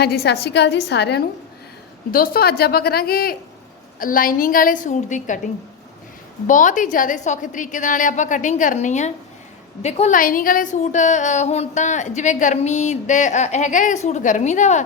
ਹਾਂਜੀ, ਸਤਿ ਸ਼੍ਰੀ ਅਕਾਲ ਜੀ ਸਾਰਿਆਂ ਨੂੰ। ਦੋਸਤੋ, ਅੱਜ ਆਪਾਂ ਕਰਾਂਗੇ ਲਾਈਨਿੰਗ ਵਾਲੇ ਸੂਟ ਦੀ ਕਟਿੰਗ ਬਹੁਤ ਹੀ ਜ਼ਿਆਦਾ ਸੌਖੇ ਤਰੀਕੇ ਦੇ ਨਾਲ ਆਪਾਂ ਕਟਿੰਗ ਕਰਨੀ ਆ। ਦੇਖੋ ਲਾਈਨਿੰਗ ਵਾਲੇ ਸੂਟ ਹੁਣ ਤਾਂ ਜਿਵੇਂ ਗਰਮੀ ਦੇ ਹੈਗਾ ਇਹ ਸੂਟ ਗਰਮੀ ਦਾ ਵਾ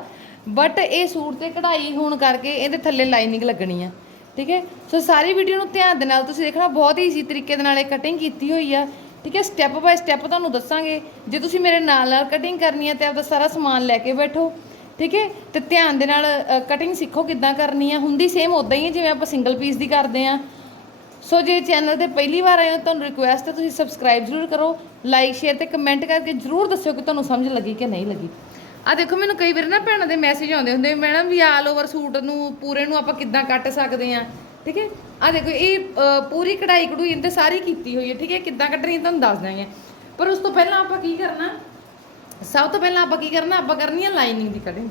ਬਟ ਇਹ ਸੂਟ ਤੇ ਕਢਾਈ ਹੋਣ ਕਰਕੇ ਇਹਦੇ ਥੱਲੇ ਲਾਈਨਿੰਗ ਲੱਗਣੀ ਆ। ਠੀਕ ਹੈ? ਸੋ ਸਾਰੀ ਵੀਡੀਓ ਨੂੰ ਧਿਆਨ ਦੇ ਨਾਲ ਤੁਸੀਂ ਦੇਖਣਾ, ਬਹੁਤ ਹੀ ਈਜ਼ੀ ਤਰੀਕੇ ਦੇ ਨਾਲ ਇਹ ਕਟਿੰਗ ਕੀਤੀ ਹੋਈ ਆ। ਠੀਕ ਹੈ? ਸਟੈਪ ਬਾਏ ਸਟੈਪ ਤੁਹਾਨੂੰ ਦੱਸਾਂਗੇ। ਜੇ ਤੁਸੀਂ ਮੇਰੇ ਨਾਲ ਨਾਲ ਕਟਿੰਗ ਕਰਨੀ ਹੈ ਤੇ ਆਪਦਾ ਸਾਰਾ ਸਮਾਨ ਲੈ ਕੇ ਬੈਠੋ। ਠੀਕ ਹੈ? ਤੇ ਧਿਆਨ ਦੇ ਨਾਲ ਕਟਿੰਗ ਸਿੱਖੋ ਕਿੱਦਾਂ ਕਰਨੀ ਆ। ਹੁੰਦੀ ਸੇਮ ਉਦਾਂ ਹੀ ਹੈ ਜਿਵੇਂ ਆਪਾਂ ਸਿੰਗਲ ਪੀਸ ਦੀ ਕਰਦੇ ਆ। ਸੋ ਜੇ ਚੈਨਲ ਤੇ ਪਹਿਲੀ ਵਾਰ ਆਏ ਹੋ, ਤੁਹਾਨੂੰ ਰਿਕੁਐਸਟ ਹੈ ਤੁਸੀਂ ਸਬਸਕ੍ਰਾਈਬ ਜ਼ਰੂਰ ਕਰੋ। ਲਾਈਕ ਸ਼ੇਅਰ ਤੇ ਕਮੈਂਟ ਕਰਕੇ ਜ਼ਰੂਰ ਦੱਸਿਓ ਕਿ ਤੁਹਾਨੂੰ ਸਮਝ ਲੱਗੀ ਕਿ ਨਹੀਂ ਲੱਗੀ। ਆ ਦੇਖੋ, ਮੈਨੂੰ ਕਈ ਵਾਰ ਨਾ ਭੈਣਾਂ ਦੇ ਮੈਸੇਜ ਆਉਂਦੇ ਹੁੰਦੇ ਮੈਡਮ ਵੀ ਆਲ ਓਵਰ ਸੂਟ ਨੂੰ, ਪੂਰੇ ਨੂੰ ਆਪਾਂ ਕਿੱਦਾਂ ਕੱਟ ਸਕਦੇ ਆ? ਠੀਕ ਹੈ? ਆ ਦੇਖੋ, ਇਹ ਪੂਰੀ ਕਢਾਈ ਕਢੂਈ ਇਹਦੇ ਸਾਰੀ ਕੀਤੀ ਹੋਈ ਹੈ, ਠੀਕ ਹੈ? ਕਿੱਦਾਂ ਕੱਢਣੀ ਤੁਹਾਨੂੰ ਦੱਸ ਦਾਂਗੇ ਪਰ ਉਸ ਤੋਂ ਪਹਿਲਾਂ ਆਪਾਂ ਕੀ ਕਰਨਾ ਸਭ ਤੋਂ ਪਹਿਲਾਂ ਆਪਾਂ ਕੀ ਕਰਨਾ, ਆਪਾਂ ਕਰਨੀ ਆ ਲਾਈਨਿੰਗ ਦੀ ਕਟਿੰਗ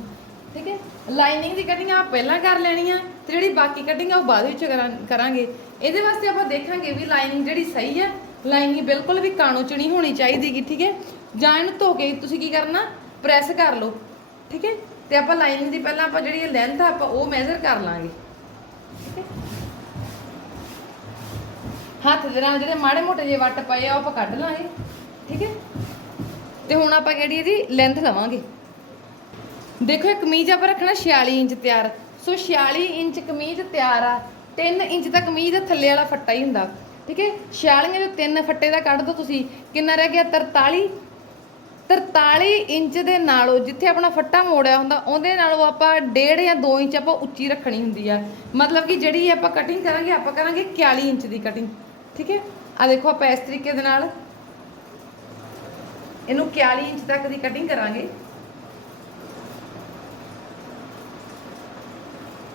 ਠੀਕ ਹੈ? ਲਾਈਨਿੰਗ ਦੀ ਕਟਿੰਗ ਆਪਾਂ ਪਹਿਲਾਂ ਕਰ ਲੈਣੀ ਆ, ਤੇ ਜਿਹੜੀ ਬਾਕੀ ਕਟਿੰਗ ਆ ਉਹ ਬਾਅਦ ਵਿੱਚ ਕਰਾਂ- ਕਰਾਂਗੇ। ਇਹਦੇ ਵਾਸਤੇ ਆਪਾਂ ਦੇਖਾਂਗੇ ਵੀ ਲਾਈਨਿੰਗ ਜਿਹੜੀ ਸਹੀ ਹੈ ਲਾਈਨਿੰਗ ਬਿਲਕੁਲ ਵੀ ਕਾਣੋ ਚਣੀ ਹੋਣੀ ਚਾਹੀਦੀ ਕਿ ਠੀਕ ਹੈ? ਜਾਂ ਇਹਨੂੰ ਧੋ ਕੇ ਤੁਸੀਂ ਕੀ ਕਰਨਾ ਪ੍ਰੈਸ ਕਰ ਲਓ। ਠੀਕ ਹੈ? ਤੇ ਆਪਾਂ ਲਾਈਨਿੰਗ ਦੀ ਪਹਿਲਾਂ ਆਪਾਂ ਜਿਹੜੀ ਲੈਂਥ ਆ, ਆਪਾਂ ਉਹ ਮੈਜ਼ਰ ਕਰ ਲਾਂਗੇ। ਠੀਕ ਹੈ? ਹੱਥ ਦੇ ਨਾਲ ਜਿਹੜੇ ਮਾੜੇ ਮੋਟੇ ਜਿਹੇ ਵੱਟ ਪਏ ਆ, ਉਹ ਆਪਾਂ ਕੱਢ ਲਾਂਗੇ। ਠੀਕ ਹੈ? ਤੇ ਹੁਣ ਆਪਾਂ ਕਿਹੜੀ ਇਹਦੀ ਲੈਂਥ ਲਵਾਂਗੇ? ਦੇਖੋ ਇਹ ਕਮੀਜ਼ ਆਪਾਂ ਰੱਖਣਾ 46 ਇੰਚ ਤਿਆਰ। ਸੋ 46 ਇੰਚ ਕਮੀਜ਼ ਤਿਆਰ ਆ। 3 ਇੰਚ ਦਾ ਕਮੀਜ਼ ਦਾ ਥੱਲੇ ਵਾਲਾ ਫੱਟਾ ਹੀ ਹੁੰਦਾ। ਠੀਕ ਹੈ? 46 ਦੇ ਤਿੰਨ ਫੱਟੇ ਦਾ ਕੱਢ ਦੋ ਤੁਸੀਂ। ਕਿੰਨਾ ਰਹਿ ਗਿਆ? 43 43 ਇੰਚ ਦੇ ਨਾਲੋਂ ਜਿੱਥੇ ਆਪਣਾ ਫੱਟਾ ਮੋੜਿਆ ਹੁੰਦਾ, ਉਹਦੇ ਨਾਲੋਂ ਆਪਾਂ 1.5 ਜਾਂ 2 ਇੰਚ ਆਪਾਂ ਉੱਚੀ ਰੱਖਣੀ ਹੁੰਦੀ ਆ। ਮਤਲਬ ਕਿ ਜਿਹੜੀ ਆਪਾਂ ਕਟਿੰਗ ਕਰਾਂਗੇ, ਆਪਾਂ ਕਰਾਂਗੇ 41 ਇੰਚ ਦੀ ਕਟਿੰਗ ਠੀਕ ਹੈ? ਆ ਦੇਖੋ ਆਪਾਂ ਇਸ ਤਰੀਕੇ ਦੇ ਨਾਲ ਇਹਨੂੰ 41 ਇੰਚ ਤੱਕ ਦੀ ਕਟਿੰਗ ਕਰਾਂਗੇ।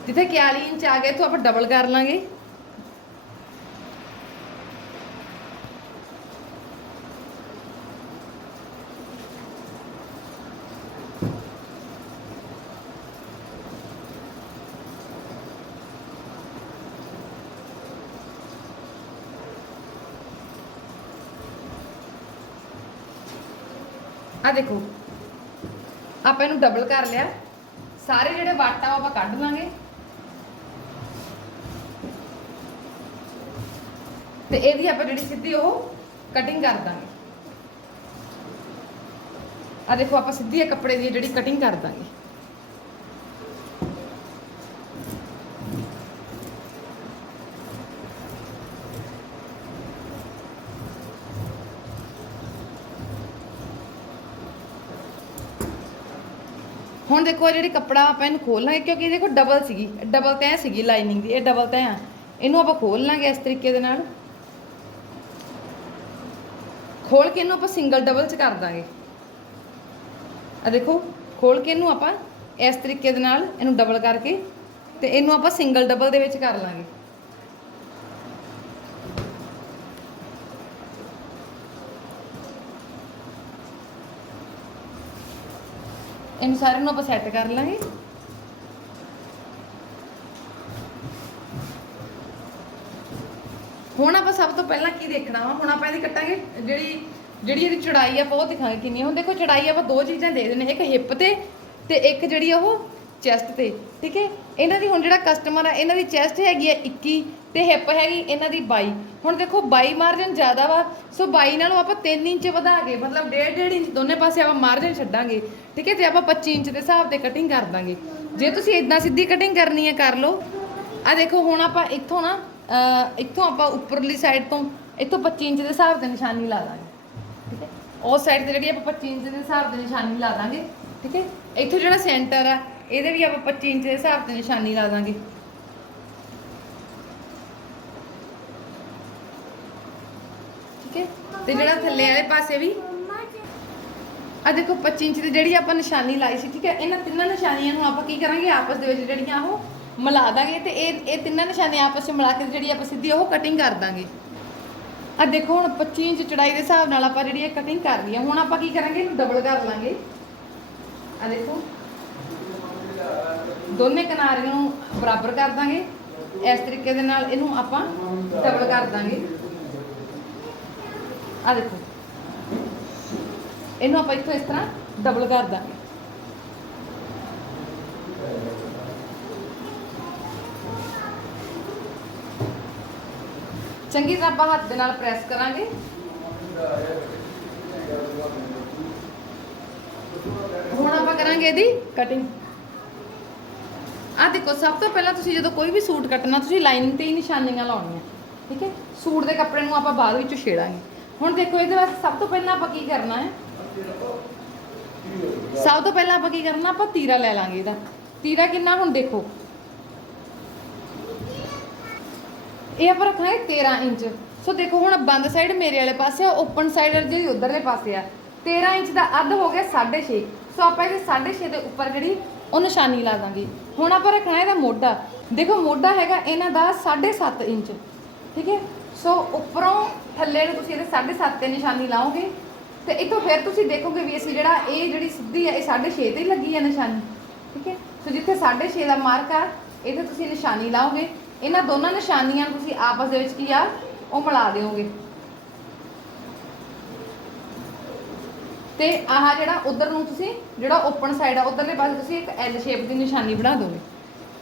ਜਿੱਥੇ 41 ਇੰਚ ਆ ਗਏ ਤੋਂ ਆਪਾਂ ਡਬਲ ਕਰ ਲਾਂਗੇ। ਆ ਦੇਖੋ। ਆਪਾਂ ਇਹਨੂੰ ਡਬਲ ਕਰ ਲਿਆ। ਸਾਰੇ ਜਿਹੜੇ ਵੱਟ ਆ ਆਪਾਂ ਕੱਢ ਲਾਂਗੇ। ਤੇ ਇਹਦੀ ਆਪਾਂ ਜਿਹੜੀ ਸਿੱਧੀ ਉਹ ਕਟਿੰਗ ਕਰ ਦਾਂਗੇ। ਆ ਦੇਖੋ, ਆਪਾਂ ਸਿੱਧੀ ਇਹ ਕੱਪੜੇ ਦੀ ਜਿਹੜੀ ਕਟਿੰਗ ਕਰ ਦਾਂਗੇ। ਹੁਣ ਦੇਖੋ ਜਿਹੜੇ ਕੱਪੜਾ ਆਪਾਂ ਇਹਨੂੰ ਖੋਲ ਲਾਂਗੇ, ਕਿਉਂਕਿ ਇਹ ਦੇਖੋ ਡਬਲ ਸੀਗੀ ਡਬਲ ਤੈਅ ਸੀਗੀ ਲਾਈਨਿੰਗ ਦੀ, ਇਹ ਡਬਲ ਤੈਅ ਆ। ਇਹਨੂੰ ਆਪਾਂ ਖੋਲ ਲਾਂਗੇ ਇਸ ਤਰੀਕੇ ਦੇ ਨਾਲ। ਖੋਲ ਕੇ ਇਹਨੂੰ ਆਪਾਂ ਸਿੰਗਲ ਡਬਲ ਚ ਕਰ ਦਾਂਗੇ। ਆ ਦੇਖੋ ਖੋਲ ਕੇ ਇਹਨੂੰ ਆਪਾਂ ਇਸ ਤਰੀਕੇ ਦੇ ਨਾਲ ਇਹਨੂੰ ਡਬਲ ਕਰਕੇ ਤੇ ਇਹਨੂੰ ਆਪਾਂ ਸਿੰਗਲ ਡਬਲ ਦੇ ਵਿੱਚ ਕਰ ਲਾਂਗੇ। ਇਹਨੂੰ ਸਾਰੇ ਨੂੰ ਆਪਾਂ ਸੈੱਟ ਕਰ ਲਾਂਗੇ। ਹੁਣ ਆਪਾਂ ਸਭ ਤੋਂ ਪਹਿਲਾਂ ਕੀ ਦੇਖਣਾ ਵਾ? ਹੁਣ ਆਪਾਂ ਇਹਦੀ ਕੱਟਾਂਗੇ। ਜਿਹੜੀ ਜਿਹੜੀ ਇਹਦੀ ਚੜਾਈ ਆਪਾਂ ਉਹ ਦਿਖਾਂਗੇ ਕਿੰਨੀ ਹੁਣ ਦੇਖੋ, ਚੜਾਈ ਆਪਾਂ ਦੋ ਚੀਜ਼ਾਂ ਦੇ ਦਿੰਦੇ ਇੱਕ ਹਿੱਪ ਤੇ ਤੇ ਇੱਕ ਜਿਹੜੀ ਉਹ ਚੈਸਟ ਤੇ, ਠੀਕ ਹੈ? ਇਹਨਾਂ ਦੀ ਹੁਣ ਜਿਹੜਾ ਕਸਟਮਰ ਆ, ਇਹਨਾਂ ਦੀ ਚੈਸਟ ਹੈਗੀ ਆ 21 ਤੇ ਹਿੱਪ ਹੈਗੀ ਇਹਨਾਂ ਦੀ 22 ਹੁਣ ਦੇਖੋ 22 ਮਾਰਜਨ ਜ਼ਿਆਦਾ ਵਾ, ਸੋ 22 ਨਾਲੋਂ ਆਪਾਂ 3 ਇੰਚ ਵਧਾ ਕੇ ਮਤਲਬ 1.5 1.5 ਇੰਚ ਦੋਨੇ ਪਾਸੇ ਆਪਾਂ ਮਾਰਜਨ ਛੱਡਾਂਗੇ, ਠੀਕ ਹੈ? ਤੇ ਆਪਾਂ 25 ਇੰਚ ਦੇ ਹਿਸਾਬ ਤੇ ਕਟਿੰਗ ਕਰ ਦਾਂਗੇ। ਜੇ ਤੁਸੀਂ ਇਦਾਂ ਸਿੱਧੀ ਕਟਿੰਗ ਕਰਨੀ ਹੈ ਕਰ ਲਓ। ਆ ਦੇਖੋ, ਹੁਣ ਆਪਾਂ ਇੱਥੋਂ ਨਾ ਇੱਥੋਂ ਆਪਾਂ ਉੱਪਰਲੀ ਸਾਈਡ ਤੋਂ ਇੱਥੋਂ 25 ਇੰਚ ਦੇ ਹਿਸਾਬ ਤੇ ਨਿਸ਼ਾਨੀ ਲਾ ਦਾਂਗੇ, ਠੀਕ ਹੈ? ਉਸ ਸਾਈਡ ਤੇ ਜਿਹੜੀ ਆਪਾਂ 25 ਇੰਚ ਦੇ ਹਿਸਾਬ ਤੇ ਨਿਸ਼ਾਨੀ ਲਾ ਦਾਂਗੇ, ਠੀਕ ਹੈ? ਇੱਥੋਂ ਜਿਹੜਾ ਸੈਂਟਰ ਆ ਇਹਦੇ ਵੀ ਆਪਾਂ 25 ਇੰਚ ਦੇ ਹਿਸਾਬ ਤੇ ਨਿਸ਼ਾਨੀ ਲਾ ਦਾਂਗੇ। ਠੀਕ ਹੈ? ਤੇ ਜਿਹੜਾ ਥੱਲੇ ਵਾਲੇ ਪਾਸੇ ਵੀ। ਆ ਦੇਖੋ 25 ਇੰਚ ਦੀ ਜਿਹੜੀ ਆਪਾਂ ਨਿਸ਼ਾਨੀ ਲਾਈ ਸੀ, ਠੀਕ ਹੈ? ਇਹਨਾਂ ਤਿੰਨਾਂ ਨਿਸ਼ਾਨੀਆਂ ਨੂੰ ਆਪਾਂ ਕੀ ਕਰਾਂਗੇ? ਆਪਸ ਦੇ ਵਿੱਚ ਜਿਹੜੀਆਂ ਉਹ ਮਿਲਾ ਦਾਂਗੇ ਤੇ ਇਹ ਇਹ ਤਿੰਨਾਂ ਨਿਸ਼ਾਨੀਆਂ ਆਪਸ ਵਿੱਚ ਮਿਲਾ ਕੇ ਜਿਹੜੀ ਆਪਾਂ ਸਿੱਧੀ ਉਹ ਕਟਿੰਗ ਕਰ ਦਾਂਗੇ। ਆ ਦੇਖੋ, ਹੁਣ 25 ਇੰਚ ਚੜਾਈ ਦੇ ਹਿਸਾਬ ਨਾਲ ਆਪਾਂ ਜਿਹੜੀ ਇਹ ਕਟਿੰਗ ਕਰ ਲਈ ਆ ਹੁਣ ਆਪਾਂ ਕੀ ਕਰਾਂਗੇ? ਇਹਨੂੰ ਡਬਲ ਕਰ ਲਾਂਗੇ। ਆ ਦੇਖੋ। दोनों किनारे बराबर कर देंगे इस तरीके आप डबल कर देंगे आ देखो इन आप इतों इस तरह डबल कर देंगे चंकी तरह आप हथ प्रेस करा हम आप करा कटिंग ਆ ਦੇਖੋ, ਸਭ ਤੋਂ ਪਹਿਲਾਂ ਤੁਸੀਂ ਜਦੋਂ ਕੋਈ ਵੀ ਸੂਟ ਕੱਟਣਾ, ਤੁਸੀਂ ਲਾਈਨਿੰਗ ਤੇ ਹੀ ਨਿਸ਼ਾਨੀਆਂ ਲਾਉਣੀਆਂ, ਠੀਕ ਹੈ? ਸੂਟ ਦੇ ਕੱਪੜੇ ਨੂੰ ਆਪਾਂ ਬਾਅਦ ਵਿੱਚ ਛੇੜਾਂਗੇ। ਹੁਣ ਦੇਖੋ, ਇਹਦੇ ਵਾਸਤੇ ਸਭ ਤੋਂ ਪਹਿਲਾਂ ਆਪਾਂ ਕੀ ਕਰਨਾ ਹੈ? ਸਭ ਤੋਂ ਪਹਿਲਾਂ ਆਪਾਂ ਕੀ ਕਰਨਾ, ਆਪਾਂ ਤੀਰਾ ਲੈ ਲਾਂਗੇ ਇਹਦਾ। ਤੀਰਾ ਕਿੰਨਾ ਹੁਣ ਦੇਖੋ? ਇਹ ਆਪਾਂ ਰੱਖਾਂਗੇ 13 ਇੰਚ। ਸੋ ਦੇਖੋ, ਹੁਣ ਬੰਦ ਸਾਈਡ ਮੇਰੇ ਵਾਲੇ ਪਾਸੇ ਆ ਓਪਨ ਸਾਈਡ ਜਿਹੜੀ ਉਧਰਲੇ ਪਾਸੇ ਆ। 13 ਇੰਚ ਦਾ ਅੱਧ ਹੋ ਗਿਆ 6.5 ਸੋ ਆਪਾਂ ਇਹ 6.5 ਦੇ ਉੱਪਰ ਜਿਹੜੀ ਉਹ ਨਿਸ਼ਾਨੀ ਲਾ ਦਾਂਗੇ। ਹੁਣ ਆਪਾਂ ਰੱਖਣਾ ਇਹਦਾ ਮੋਢਾ। ਦੇਖੋ, ਮੋਢਾ ਹੈਗਾ ਇਹਨਾਂ ਦਾ 7.5 ਇੰਚ। ਠੀਕ ਹੈ? ਸੋ ਉੱਪਰੋਂ ਥੱਲੇ ਨੂੰ ਤੁਸੀਂ ਇਹਦੇ 7.5 ਤੇ ਨਿਸ਼ਾਨੀ ਲਾਓਗੇ, ਤੇ ਇੱਥੋਂ ਫਿਰ ਤੁਸੀਂ ਦੇਖੋਗੇ ਵੀ ਅਸੀਂ ਜਿਹੜਾ ਇਹ ਜਿਹੜੀ ਸਿੱਧੀ ਹੈ ਇਹ 6.5 ਤੇ ਹੀ ਲੱਗੀ ਹੈ ਨਿਸ਼ਾਨੀ। ਠੀਕ ਹੈ? ਸੋ ਜਿੱਥੇ 6.5 ਦਾ ਮਾਰਕ ਆ ਇਹਦੇ ਤੁਸੀਂ ਨਿਸ਼ਾਨੀ ਲਾਓਗੇ। ਇਹਨਾਂ ਦੋਨਾਂ ਨਿਸ਼ਾਨੀਆਂ ਨੂੰ ਤੁਸੀਂ ਆਪਸ ਦੇ ਵਿੱਚ ਕੀ ਆ, ਉਹ ਮਿਲਾ ਦਿਓਗੇ। ਤੇ ਆਹ ਜਿਹੜਾ ਉਧਰ ਨੂੰ ਤੁਸੀਂ, ਜਿਹੜਾ ਓਪਨ ਸਾਈਡ ਆ, ਉਧਰਲੇ ਪਾਸੇ ਤੁਸੀਂ ਇੱਕ ਐਲ ਸ਼ੇਪ ਦੀ ਨਿਸ਼ਾਨੀ ਬਣਾ ਦੋਗੇ।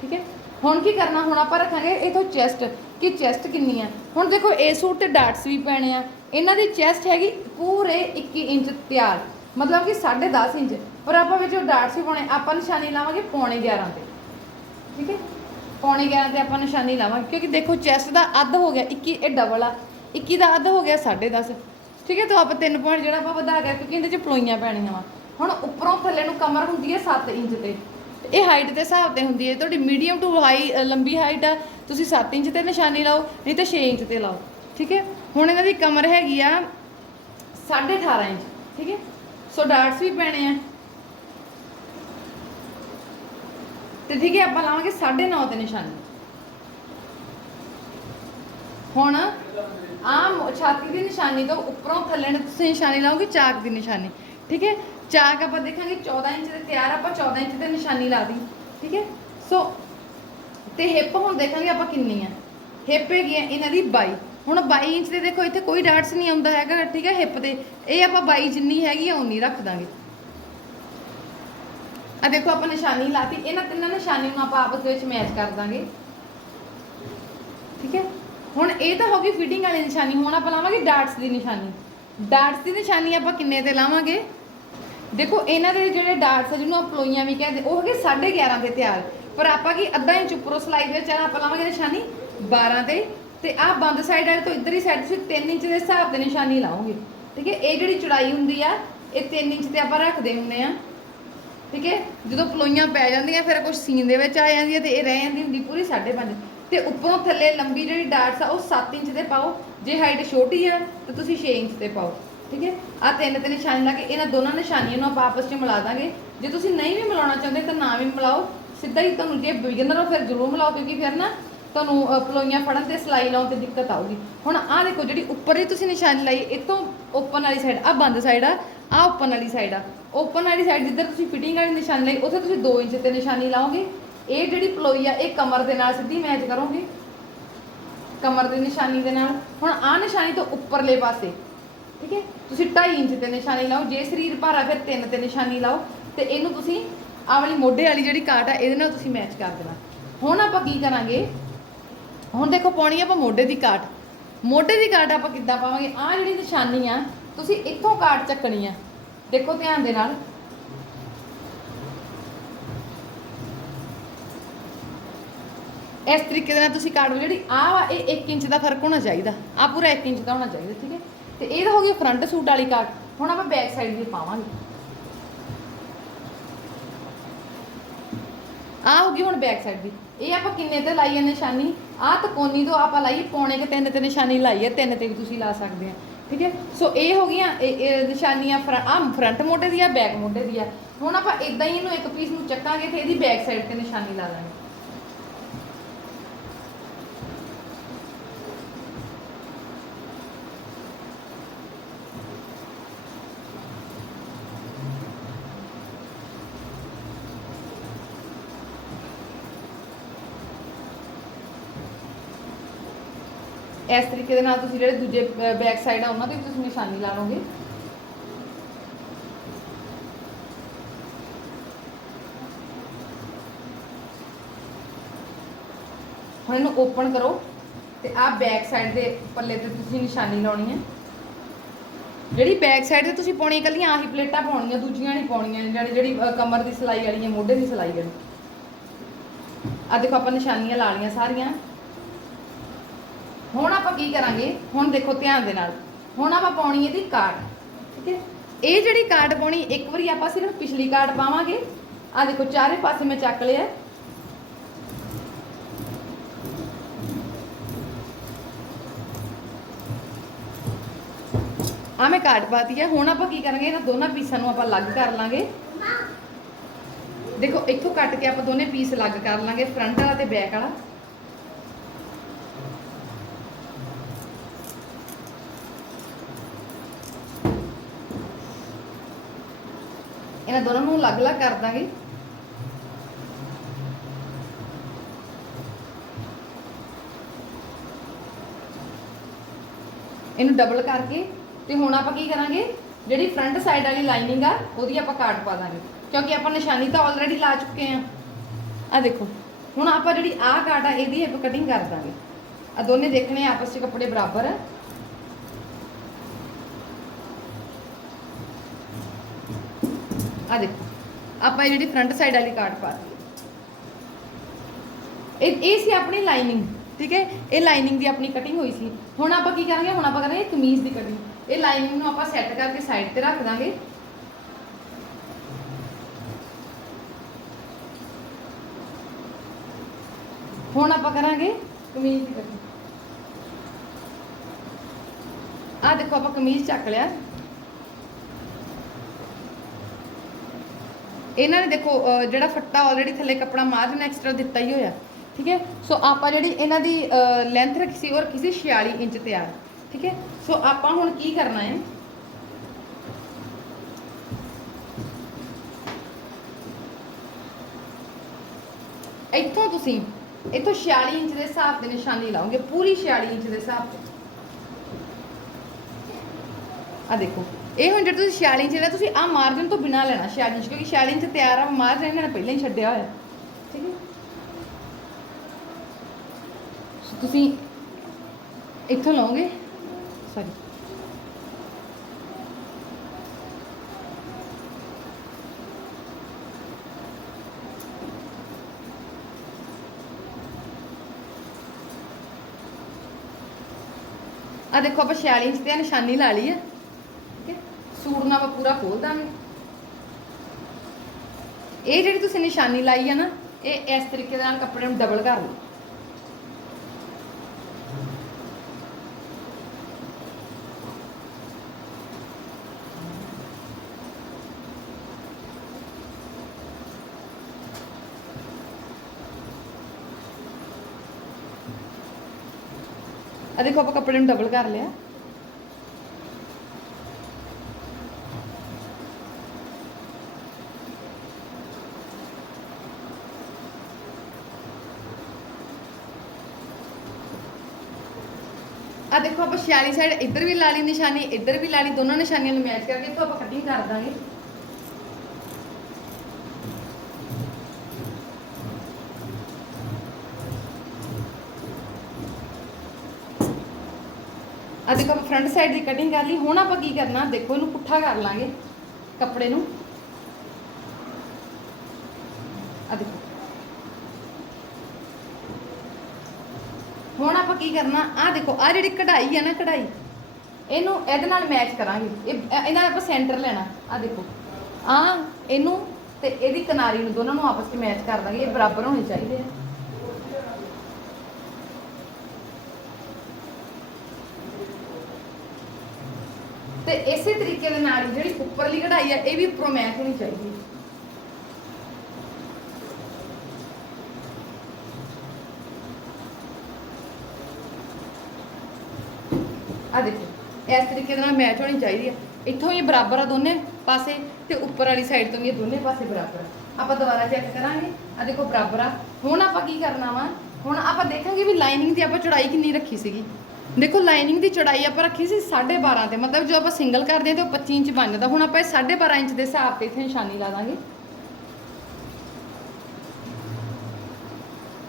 ਠੀਕ ਹੈ? ਹੁਣ ਕੀ ਕਰਨਾ, ਹੁਣ ਆਪਾਂ ਰੱਖਾਂਗੇ ਇਥੋਂ ਚੈਸਟ ਕਿ ਚੈਸਟ ਕਿੰਨੀ ਆ? ਹੁਣ ਦੇਖੋ, ਇਹ ਸੂਟ ਤੇ ਡਾਟਸ ਵੀ ਪੈਣੇ ਆ। ਇਹਨਾਂ ਦੀ ਚੈਸਟ ਹੈਗੀ ਪੂਰੇ 21 ਇੰਚ ਤਿਆਰ। ਮਤਲਬ ਕਿ 10.5 ਇੰਚ। ਪਰ ਆਪਾਂ ਵਿੱਚ ਡਾਟਸ ਵੀ ਪਾਉਣੇ, ਆਪਾਂ ਨਿਸ਼ਾਨੀ ਲਾਵਾਂਗੇ ਪੌਣੇ 11 ਤੇ। ਠੀਕ ਹੈ? ਪੌਣੇ 11 ਤੇ ਆਪਾਂ ਨਿਸ਼ਾਨੀ ਲਾਵਾਂਗੇ। ਕਿਉਂਕਿ ਦੇਖੋ ਚੈਸਟ ਦਾ ਅੱਧ ਹੋ ਗਿਆ 21 ਇਹ ਡਬਲ ਆ। 21 ਦਾ ਅੱਧ ਹੋ ਗਿਆ 10.5 ਠੀਕ ਹੈ, ਤਾਂ ਆਪਾਂ 3 ਪੁਆਇੰਟ ਜਿਹੜਾ ਆਪਾਂ ਵਧਾ ਗਿਆ ਕਿਉਂਕਿ ਇਹਦੇ ਚ ਪਲੋਈਆਂ ਪੈਣੀਆਂ ਵਾ। ਹੁਣ ਉੱਪਰੋਂ ਥੱਲੇ ਨੂੰ ਕਮਰ ਹੁੰਦੀ ਹੈ 7 ਇੰਚ ਤੇ। ਇਹ ਹਾਈਟ ਦੇ ਹਿਸਾਬ ਤੇ ਹੁੰਦੀ ਹੈ। ਤੁਹਾਡੀ ਮੀਡੀਅਮ ਟੂ ਹਾਈ ਲੰਬੀ ਹਾਈਟ ਆ। ਤੁਸੀਂ 7 ਇੰਚ ਤੇ ਨਿਸ਼ਾਨੀ ਲਾਓ, ਨਹੀਂ ਤਾਂ 6 ਇੰਚ ਤੇ ਲਾਓ। ਠੀਕ ਹੈ? ਹੁਣ ਇਹਨਾਂ ਦੀ ਕਮਰ ਹੈਗੀ ਆ 18.5 ਇੰਚ। ਠੀਕ ਹੈ? ਸੋ ਡਾਟਸ ਵੀ ਪੈਣੇ ਆ। ਤੇ ਠੀਕ ਹੈ, ਆਪਾਂ ਲਾਵਾਂਗੇ 9.5 ਤੇ ਨਿਸ਼ਾਨੀ। ਹੁਣ ਆਮ ਛਾਤੀ ਦੀ ਨਿਸ਼ਾਨੀ ਤੋਂ ਉੱਪਰੋਂ ਥੱਲੇ ਨੂੰ ਤੁਸੀਂ ਨਿਸ਼ਾਨੀ ਲਾਓਗੇ, ਚਾਕ ਦੀ ਨਿਸ਼ਾਨੀ। ਠੀਕ ਹੈ? ਚਾਕ ਆਪਾਂ ਦੇਖਾਂਗੇ 14 ਇੰਚ ਦੇ ਤਿਆਰ, ਆਪਾਂ 14 ਇੰਚ ਤੇ ਨਿਸ਼ਾਨੀ ਲਾ ਦੀ। ਠੀਕ ਹੈ? ਸੋ ਤੇ ਹਿੱਪ ਹੁਣ ਦੇਖਾਂਗੇ ਆਪਾਂ ਕਿੰਨੀ ਆ ਹਿੱਪ ਹੈਗੀ ਆ ਇਹਨਾਂ ਦੀ 22 ਹੁਣ 22 ਇੰਚ ਦੇ ਦੇਖੋ, ਇੱਥੇ ਕੋਈ ਡਾਟਸ ਨਹੀਂ ਆਉਂਦਾ ਹੈਗਾ, ਠੀਕ ਹੈ ਹਿੱਪ ਦੇ। ਇਹ ਆਪਾਂ 22 ਜਿੰਨੀ ਹੈਗੀ ਆ ਉਨੀ ਰੱਖ ਦਾਂਗੇ। ਆ ਦੇਖੋ ਆਪਾਂ ਨਿਸ਼ਾਨੀ ਲਾਤੀ। ਇਹਨਾਂ ਤਿੰਨਾਂ ਨਿਸ਼ਾਨੀ ਨੂੰ ਆਪਾਂ ਆਪਸ ਵਿੱਚ ਮੈਚ ਕਰ ਦਾਂਗੇ। ਠੀਕ ਹੈ? ਹੁਣ ਇਹ ਤਾਂ ਹੋ ਗਈ ਫਿਟਿੰਗ ਵਾਲੀ ਨਿਸ਼ਾਨੀ, ਹੁਣ ਆਪਾਂ ਲਾਵਾਂਗੇ ਡਾਟਸ ਦੀ ਨਿਸ਼ਾਨੀ। ਡਾਟਸ ਦੀ ਨਿਸ਼ਾਨੀ ਆਪਾਂ ਕਿੰਨੇ ਤੇ ਲਾਵਾਂਗੇ? ਦੇਖੋ, ਇਹਨਾਂ ਦੇ ਜਿਹੜੇ ਡਾਟਸ ਆ, ਜਿਹਨੂੰ ਆਪਾਂ ਪਲੋਈਆਂ ਵੀ ਕਹਿੰਦੇ, ਉਹ ਹੈਗੇ 11.5 ਤੇ ਤਿਆਰ। ਪਰ ਆਪਾਂ ਕੀ ਅੱਧਾ ਇੰਚ ਉੱਪਰੋਂ ਸਲਾਈ ਦੇ ਵਿੱਚ ਆਪਾਂ ਲਾਵਾਂਗੇ ਨਿਸ਼ਾਨੀ 12 ਤੇ। ਤੇ ਆਹ ਬੰਦ ਸਾਈਡ ਵਾਲੇ ਤੋਂ ਇੱਧਰ ਹੀ ਸਾਈਡ ਤੁਸੀਂ 3 ਇੰਚ ਦੇ ਹਿਸਾਬ ਤੇ ਨਿਸ਼ਾਨੀ ਲਾਓਗੇ। ਠੀਕ ਹੈ? ਇਹ ਜਿਹੜੀ ਚੌੜਾਈ ਹੁੰਦੀ ਆ, ਇਹ 3 ਇੰਚ ਤੇ ਆਪਾਂ ਰੱਖਦੇ ਹੁੰਨੇ ਆ। ਠੀਕ ਹੈ? ਜਦੋਂ ਪਲੋਈਆਂ ਪੈ ਜਾਂਦੀਆਂ, ਫਿਰ ਕੁਝ ਸੀਨ ਦੇ ਵਿੱਚ ਆ ਜਾਂਦੀਆਂ ਹੈ ਤੇ ਇਹ ਰਹਿ ਜਾਂਦੀ ਹੁੰਦੀ ਪੂਰੀ 5.5 ਤੇ ਉੱਪਰੋਂ ਥੱਲੇ ਲੰਬੀ ਜਿਹੜੀ ਡਾਟਸ ਆ, ਉਹ 7 ਇੰਚ ਦੇ ਪਾਓ। ਜੇ ਹਾਈਟ ਛੋਟੀ ਆ, ਤਾਂ ਤੁਸੀਂ 6 ਇੰਚ ਤੇ ਪਾਓ। ਠੀਕ ਹੈ? ਆ ਤਿੰਨ ਤੇ ਨਿਸ਼ਾਨੀ ਲਾ ਕੇ ਇਹਨਾਂ ਦੋਨਾਂ ਨਿਸ਼ਾਨੀਆਂ ਨੂੰ ਆਪਾਂ ਆਪਸ 'ਚ ਮਿਲਾ ਦਾਂਗੇ। ਜੇ ਤੁਸੀਂ ਨਹੀਂ ਵੀ ਮਿਲਾਉਣਾ ਚਾਹੁੰਦੇ, ਤਾਂ ਨਾ ਵੀ ਮਿਲਾਓ। ਸਿੱਧਾ ਹੀ ਤੁਹਾਨੂੰ ਜੇ ਬਿਗਨਰ ਹੋ, ਫਿਰ ਜ਼ਰੂਰ ਮਿਲਾਓ, ਕਿਉਂਕਿ ਫਿਰ ਨਾ ਤੁਹਾਨੂੰ ਪਲੋਈਆਂ ਫੜਨ ਤੇ ਸਲਾਈ ਲਾਉਣ ਤੇ ਦਿੱਕਤ ਆਊਗੀ। ਹੁਣ ਆਹ ਦੇਖੋ, ਜਿਹੜੀ ਉੱਪਰ ਹੀ ਤੁਸੀਂ ਨਿਸ਼ਾਨੀ ਲਾਈ ਇਤੋਂ ਓਪਨ ਵਾਲੀ ਸਾਈਡ ਆ ਬੰਦ ਸਾਈਡ ਆ ਆ ਓਪਨ ਵਾਲੀ ਸਾਈਡ ਆ। ਓਪਨ ਵਾਲੀ ਸਾਈਡ ਜਿੱਧਰ ਤੁਸੀਂ ਫਿਟਿੰਗ ਵਾਲੀ ਨਿਸ਼ਾਨੀ ਲਈ, ਉੱਥੇ ਤੁਸੀਂ 2 ਇੰਚ ਤੇ ਨਿਸ਼ਾਨੀ ਲਾਓਗੇ। ਇਹ ਜਿਹੜੀ ਪਲੋਈ ਆ, ਇਹ ਕਮਰ ਦੇ ਨਾਲ ਸਿੱਧੀ ਮੈਚ ਕਰੋਗੇ। ਕਮਰ ਦੀ ਨਿਸ਼ਾਨੀ ਦੇ ਨਾਲ। ਹੁਣ ਆਹ ਨਿਸ਼ਾਨੀ ਤੋਂ ਉੱਪਰਲੇ ਪਾਸੇ, ਠੀਕ ਹੈ? ਤੁਸੀਂ 2.5 ਇੰਚ ਤੇ ਨਿਸ਼ਾਨੀ ਲਾਓ, ਜੇ ਸਰੀਰ ਭਾਰਾ, ਫਿਰ 3 ਤੇ ਨਿਸ਼ਾਨੀ ਲਾਓ। ਤੇ ਇਹਨੂੰ ਤੁਸੀਂ ਆਹ ਵਾਲੀ ਮੋਢੇ ਵਾਲੀ ਜਿਹੜੀ ਕਾਟ ਆ, ਇਹਦੇ ਨਾਲ ਤੁਸੀਂ ਮੈਚ ਕਰ ਦੇਣਾ। ਹੁਣ ਆਪਾਂ ਕੀ ਕਰਾਂਗੇ? ਹੁਣ ਦੇਖੋ, ਪਾਉਣੀ ਆ ਆਪਾਂ ਮੋਢੇ ਦੀ ਕਾਟ। ਮੋਢੇ ਦੀ ਕਾਟ ਆਪਾਂ ਕਿੱਦਾਂ ਪਾਵਾਂਗੇ? ਆਹ ਜਿਹੜੀ ਨਿਸ਼ਾਨੀ ਆ, ਤੁਸੀਂ ਇੱਥੋਂ ਕਾਟ ਚੱਕਣੀ ਆ। ਦੇਖੋ ਧਿਆਨ ਦੇ ਨਾਲ। ਇਸ ਤਰੀਕੇ ਦੇ ਨਾਲ ਤੁਸੀਂ ਕਾਟ ਲਓ ਜਿਹੜੀ ਆਹ ਵਾ, ਇਹ 1 ਇੰਚ ਦਾ ਫ਼ਰਕ ਹੋਣਾ ਚਾਹੀਦਾ। ਆ ਪੂਰਾ 1 ਇੰਚ ਦਾ ਹੋਣਾ ਚਾਹੀਦਾ, ਠੀਕ ਹੈ? ਤੇ ਇਹ ਤਾਂ ਹੋ ਗਈ ਫਰੰਟ ਸੂਟ ਵਾਲੀ ਕਾਰਡ ਹੁਣ ਆਪਾਂ ਬੈਕ ਸਾਈਡ ਦੀ ਪਾਵਾਂਗੇ। ਆ ਹੋ ਗਈ ਹੁਣ ਬੈਕ ਸਾਈਡ ਦੀ। ਇਹ ਆਪਾਂ ਕਿੰਨੇ ਤੇ ਲਾਈ ਹੈ ਨਿਸ਼ਾਨੀ? ਆ ਤਕੋਨੀ ਤੋਂ ਆਪਾਂ ਲਾਈ, ਪੌਣੇ ਕਿ ਤਿੰਨ ਤੇ ਨਿਸ਼ਾਨੀ ਲਾਈ ਹੈ, ਤਿੰਨ ਤੇ ਵੀ ਤੁਸੀਂ ਲਾ ਸਕਦੇ ਆ, ਠੀਕ ਹੈ? ਸੋ ਇਹ ਹੋ ਗਈਆਂ, ਇਹ ਇਹ ਨਿਸ਼ਾਨੀਆਂ ਆ ਫਰੰਟ ਮੋਢੇ ਦੀ ਆ ਬੈਕ ਮੋਢੇ ਦੀ ਆ। ਹੁਣ ਆਪਾਂ ਇਦਾਂ ਹੀ ਇਹਨੂੰ ਇੱਕ ਪੀਸ ਨੂੰ ਚੱਕਾਂਗੇ ਤੇ ਇਹਦੀ ਬੈਕ ਸਾਈਡ ਤੇ ਨਿਸ਼ਾਨੀ ਲਾ ਦਾਂਗੇ। ਇਸ ਤਰੀਕੇ ਦੇ ਨਾਲ ਤੁਸੀਂ ਜਿਹੜੇ ਦੂਜੇ ਬੈਕ ਸਾਈਡ ਆ, ਉਹਨਾਂ ਤੇ ਵੀ ਤੁਸੀਂ ਨਿਸ਼ਾਨੀ ਲਾ ਲਓਗੇ ਹੁਣ ਇਹਨੂੰ ਓਪਨ ਕਰੋ ਤੇ ਆਹ ਬੈਕ ਸਾਈਡ ਦੇ ਪੱਲੇ ਤੇ ਤੁਸੀਂ ਨਿਸ਼ਾਨੀ ਲਾਉਣੀ ਹੈ। ਜਿਹੜੀ ਬੈਕ ਸਾਈਡ ਤੇ ਤੁਸੀਂ ਪਾਉਣੀ ਇਕੱਲੀਆਂ ਆਹੀ ਪਲੇਟਾਂ ਪਾਉਣੀਆਂ, ਦੂਜੀਆਂ ਨਹੀਂ ਪਾਉਣੀਆਂ, ਜਿਹੜੀ ਜਿਹੜੀ ਕਮਰ ਦੀ ਸਿਲਾਈ ਵਾਲੀ ਹੈ, ਮੋਢੇ ਦੀ ਸਿਲਾਈ ਵਾਲੀ। ਆ ਦੇਖੋ, ਆਪਾਂ ਨਿਸ਼ਾਨੀਆਂ ਲਾ ਲੀਆਂ ਸਾਰੀਆਂ। ਹੁਣ ਆਪਾਂ ਕੀ ਕਰਾਂਗੇ? ਹੁਣ ਦੇਖੋ ਧਿਆਨ ਦੇ ਨਾਲ। ਹੁਣ ਆਪਾਂ ਪਾਉਣੀ ਇਹਦੀ ਕਾਟ ਠੀਕ ਹੈ? ਇਹ ਜਿਹੜੀ ਕਾਟ ਪਾਉਣੀ, ਇੱਕ ਵਾਰੀ ਆਪਾਂ ਸਿਰਫ ਪਿਛਲੀ ਕਾਟ ਪਾਵਾਂਗੇ। ਆ ਦੇਖੋ, ਚਾਰੇ ਪਾਸੇ ਮੈਂ ਚੱਕ ਲਿਆ। ਆ ਮੈਂ ਕਾਟ ਪਾਤੀ ਹੈ। ਹੁਣ ਆਪਾਂ ਕੀ ਕਰਾਂਗੇ? ਇਹਨਾਂ ਦੋਨਾਂ ਪੀਸਾਂ ਨੂੰ ਆਪਾਂ ਅਲੱਗ ਕਰ ਲਾਂਗੇ। ਦੇਖੋ, ਇੱਥੋਂ ਕੱਟ ਕੇ ਆਪਾਂ ਦੋਨੇ ਪੀਸ ਅਲੱਗ ਕਰ ਲਾਂਗੇ, ਫਰੰਟ ਵਾਲਾ ਤੇ ਬੈਕ ਵਾਲਾ। ਇਹਨਾਂ ਦੋਨਾਂ ਨੂੰ ਅਲੱਗ-ਅਲੱਗ ਕਰ ਦਾਂਗੇ। ਇਹਨੂੰ ਡਬਲ ਕਰਕੇ ਤੇ ਹੁਣ ਆਪਾਂ ਕੀ ਕਰਾਂਗੇ? ਜਿਹੜੀ ਫਰੰਟ ਸਾਈਡ ਵਾਲੀ ਲਾਈਨਿੰਗ ਆ, ਉਹਦੀ ਆਪਾਂ ਕਾਟ ਪਾ ਦਾਂਗੇ। ਕਿਉਂਕਿ ਆਪਾਂ ਨਿਸ਼ਾਨੀ ਤਾਂ ਆਲਰੇਡੀ ਲਾ ਚੁੱਕੇ ਆ। ਆ ਦੇਖੋ, ਹੁਣ ਆਪਾਂ ਜਿਹੜੀ ਆਹ ਕਾਟ ਆ, ਇਹਦੀ ਆਪਾਂ ਕਟਿੰਗ ਕਰ ਦਾਂਗੇ। ਆ ਦੋਨੇ ਦੇਖਣੇ ਆਪਸ ਵਿੱਚ ਕੱਪੜੇ ਬਰਾਬਰ। ਆ ਆ ਦੇਖੋ, ਆਪਾਂ ਇਹ ਜਿਹੜੀ ਫਰੰਟ ਸਾਈਡ ਵਾਲੀ ਕਾਰਡ ਪਾ ਇਹ ਇਹ ਸੀ ਆਪਣੀ ਲਾਈਨਿੰਗ ਠੀਕ ਹੈ? ਇਹ ਲਾਈਨਿੰਗ ਦੀ ਆਪਣੀ ਕਟਿੰਗ ਹੋਈ ਸੀ। ਹੁਣ ਆਪਾਂ ਕੀ ਕਰਾਂਗੇ? ਹੁਣ ਆਪਾਂ ਕਰਾਂਗੇ ਕਮੀਜ਼ ਦੀ ਕਟਿੰਗ ਇਹ ਲਾਈਨਿੰਗ ਨੂੰ ਆਪਾਂ ਸੈੱਟ ਕਰਕੇ ਸਾਈਡ ਤੇ ਰੱਖ ਦਾਂਗੇ। ਹੁਣ ਆਪਾਂ ਕਰਾਂਗੇ ਕਮੀਜ਼ ਦੀ ਕਟਿੰਗ ਆ ਦੇਖੋ, ਆਪਾਂ ਕਮੀਜ਼ ਚੱਕ ਲਿਆ। ਇਹਨਾਂ ਨੇ ਦੇਖੋ ਜਿਹੜਾ ਫੱਟਾ ਆਲਰੇਡੀ ਥੱਲੇ ਕੱਪੜਾ ਮਾਰਜਨ ਐਕਸਟਰਾ ਦਿੱਤਾ ਹੀ ਹੋਇਆ, ਠੀਕ ਹੈ? ਸੋ ਆਪਾਂ ਜਿਹੜੀ ਇਹਨਾਂ ਦੀ ਲੈਂਥ ਰੱਖੀ ਸੀ, ਉਹ ਰੱਖੀ ਸੀ 46 ਇੰਚ 'ਤੇ ਆ, ਠੀਕ ਹੈ? ਸੋ ਆਪਾਂ ਹੁਣ ਕੀ ਕਰਨਾ ਹੈ? ਇੱਥੋਂ ਤੁਸੀਂ, ਇੱਥੋਂ 46 ਇੰਚ ਦੇ ਹਿਸਾਬ ਤੇ ਨਿਸ਼ਾਨੀ ਲਾਓਗੇ, ਪੂਰੀ 46 ਇੰਚ ਦੇ ਹਿਸਾਬ ਤੇ। ਆ ਦੇਖੋ। ਇਹ ਹੁਣ ਜਿਹੜਾ ਤੁਸੀਂ 46 ਇੰਚ ਦਾ, ਤੁਸੀਂ ਆ ਮਾਰਜਨ ਤੋਂ ਬਿਨਾ ਲੈਣਾ 46 ਇੰਚ, ਕਿਉਂਕਿ 46 ਇੰਚ ਤਿਆਰ ਆ ਮਾਰਜਨ ਇਹਨਾਂ ਨੇ ਪਹਿਲਾਂ ਹੀ ਛੱਡਿਆ ਹੋਇਆ। ਠੀਕ ਹੈ? ਤੁਸੀਂ ਇੱਥੋਂ ਲਓਗੇ? ਸੌਰੀ ਆ ਦੇਖੋ, ਆਪਾਂ 46 ਇੰਚ ਤੇ ਨਿਸ਼ਾਨੀ ਲਾ ਲਈ ਹੈ ਸੂਟ ਆਪਾਂ ਪੂਰਾ ਖੋਲ ਦਾਂਗੇ। ਇਹ ਜਿਹੜੀ ਤੁਸੀਂ ਨਿਸ਼ਾਨੀ ਲਾਈ ਹੈ ਨਾ, ਇਹ ਇਸ ਤਰੀਕੇ ਦੇ ਨਾਲ ਕੱਪੜੇ ਨੂੰ ਡਬਲ ਕਰ ਲਓ। ਆ ਦੇਖੋ ਆਪਾਂ ਕੱਪੜੇ ਨੂੰ ਡਬਲ ਕਰ ਲਿਆ। ਆ ਆਪਾਂ 46 ਸਾਈਡ ਇੱਧਰ ਵੀ ਲਾ ਲਈ ਨਿਸ਼ਾਨੀ, ਇੱਧਰ ਵੀ ਲਾ ਲਈ, ਦੋਨੋਂ ਨਿਸ਼ਾਨੀਆਂ ਨੂੰ ਮੈਚ ਕਰਕੇ ਇੱਥੋਂ ਆਪਾਂ ਕਟਿੰਗ ਕਰ ਦਾਂਗੇ। ਆ ਦੇਖੋ ਆਪਾਂ ਫਰੰਟ ਸਾਈਡ ਦੀ ਕਟਿੰਗ ਕਰ ਲਈ। ਹੁਣ ਆਪਾਂ ਕੀ ਕਰਨਾ, ਦੇਖੋ ਇਹਨੂੰ ਪੁੱਠਾ ਕਰ ਲਾਂਗੇ ਕੱਪੜੇ ਨੂੰ। ਆ ਦੇਖੋ ਹੁਣ ਆਪਾਂ ਕੀ ਕਰਨਾ? ਆ ਦੇਖੋ ਆ ਜਿਹੜੀ ਕਢਾਈ ਹੈ ਨਾ ਕਢਾਈ, ਇਹਨੂੰ ਇਹਦੇ ਨਾਲ ਮੈਚ ਕਰਾਂਗੇ। ਇਹ, ਇਹ- ਆਪਾਂ ਸੈਂਟਰ ਲੈਣਾ। ਆ ਦੇਖੋ। ਆ ਇਹਨੂੰ ਤੇ ਇਹਦੀ ਕਿਨਾਰੀ ਨੂੰ ਦੋਨਾਂ ਨੂੰ ਆਪਸ ਵਿੱਚ ਮੈਚ ਕਰ ਦਾਂਗੇ। ਇਹ ਬਰਾਬਰ ਹੋਣੇ ਚਾਹੀਦੇ ਆ ਤੇ ਇਸੇ ਤਰੀਕੇ ਦੇ ਨਾਲ ਜਿਹੜੀ ਉੱਪਰਲੀ ਕਢਾਈ ਹੈ ਇਹ ਵੀ ਉੱਪਰੋਂ ਮੈਚ ਹੋਣੀ ਚਾਹੀਦੀ ਹੈ ਆ ਦੇਖੋ ਇਸ ਤਰੀਕੇ ਦੇ ਨਾਲ ਮੈਚ ਹੋਣੀ ਚਾਹੀਦੀ ਹੈ ਇੱਥੋਂ ਇਹ ਬਰਾਬਰ ਆ ਦੋਨੇ ਪਾਸੇ ਤੇ ਉੱਪਰ ਵਾਲੀ ਸਾਈਡ ਤੋਂ ਵੀ ਇਹ ਦੋਨੇ ਪਾਸੇ ਬਰਾਬਰ ਆ। ਆਪਾਂ ਦੁਬਾਰਾ ਚੈੱਕ ਕਰਾਂਗੇ। ਆ ਦੇਖੋ ਬਰਾਬਰ ਆ। ਹੁਣ ਆਪਾਂ ਕੀ ਕਰਨਾ ਵਾ? ਹੁਣ ਆਪਾਂ ਦੇਖਾਂਗੇ ਵੀ ਲਾਈਨਿੰਗ ਦੀ ਆਪਾਂ ਚੌੜਾਈ ਕਿੰਨੀ ਰੱਖੀ ਸੀਗੀ। ਦੇਖੋ ਲਾਈਨਿੰਗ ਦੀ ਚੌੜਾਈ ਆਪਾਂ ਰੱਖੀ ਸੀ 12.5 ਤੇ। ਮਤਲਬ ਜੋ ਆਪਾਂ ਸਿੰਗਲ ਕਰਦੇ ਹਾਂ ਤੇ ਉਹ 25 ਇੰਚ ਬਣ ਜਾਂਦਾ ਹੁਣ ਆਪਾਂ ਇਹ 12.5 ਇੰਚ ਦੇ ਹਿਸਾਬ ਤੇ ਇੱਥੇ ਨਿਸ਼ਾਨੀ ਲਾ ਦਾਂਗੇ।